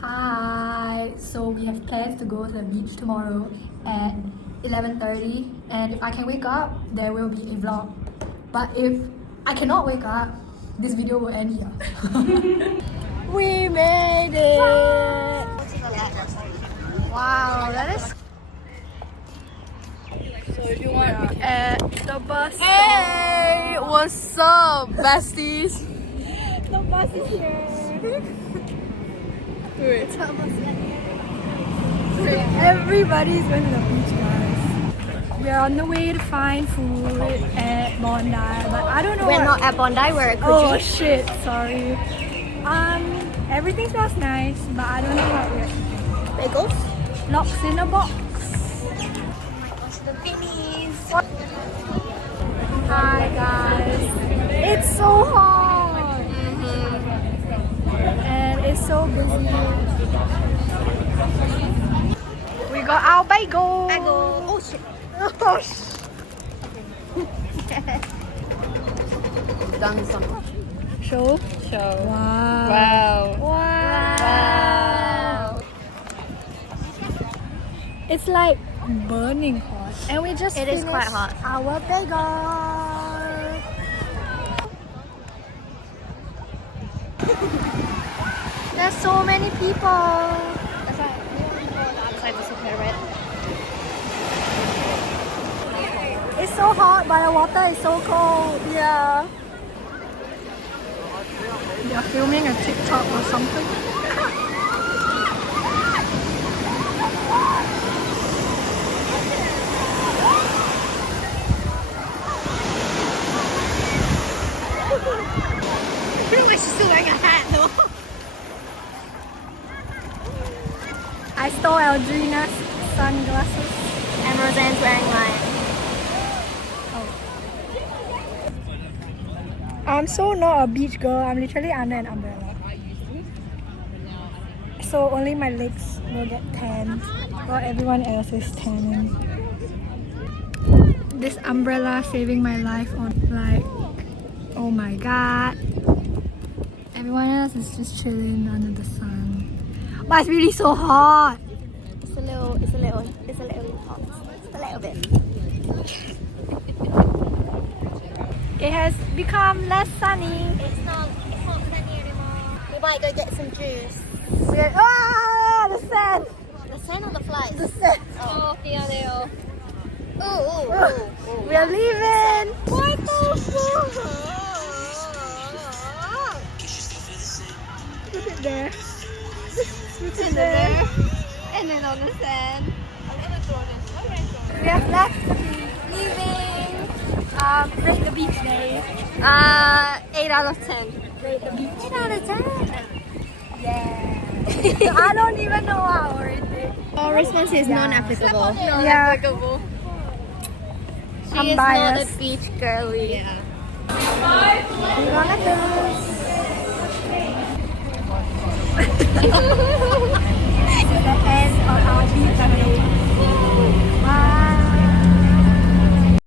Hi, so we have plans to go to the beach tomorrow at 11:30, and if I can wake up, there will be a vlog. But if I cannot wake up, this video will end here. We made it! Wow, that is... So if you want to at the bus stop. Hey! What's up, besties? The bus is here. Wait. Everybody's going to the beach, guys. We're on the way to find food at Bondi, but I don't know. We're not at Bondi, we're at Oh coogee. shit, sorry. Everything smells nice, but I don't know what we're eating. Bagels? Locks in a box. The beanies. Hi guys. It's so hot. And it's so busy. We got our bagel. Bagel. Oh shit. Oh shit. Done some. Show. Wow. Wow. It's like burning hot. And we just It is finished quite hot. our bagel. There's so many people. That's right. We want to go on the other side to okay, right? It's so hot, but the water is so cold. Yeah. They're filming a TikTok or something. I feel like she's still wearing a hat though. I stole Aldrina's sunglasses. And Roseanne's wearing mine. I'm so not a beach girl. I'm literally under an umbrella. So only my legs will get tanned, while everyone else is tanning. This umbrella saving my life on like, oh my god. Everyone else is just chilling under the sun. But it's really so hot. It's a little hot. Just a little bit. It has become less sunny. It's not sunny anymore. We might go get some juice. The sand! The sand or the flies? The sand! Oh, yeah. Ooh. We are leaving! What the fuck? Look at there. Look at And there. then and then on the sand. We have left. Leaving. Rate the beach day. 8 out of 10. Rate the beach. 8 out of 10. Yeah. I don't even know how to rate it. Our response is non-applicable. Yeah. She I'm is biased. not a beach girly. Yeah. We're gonna do.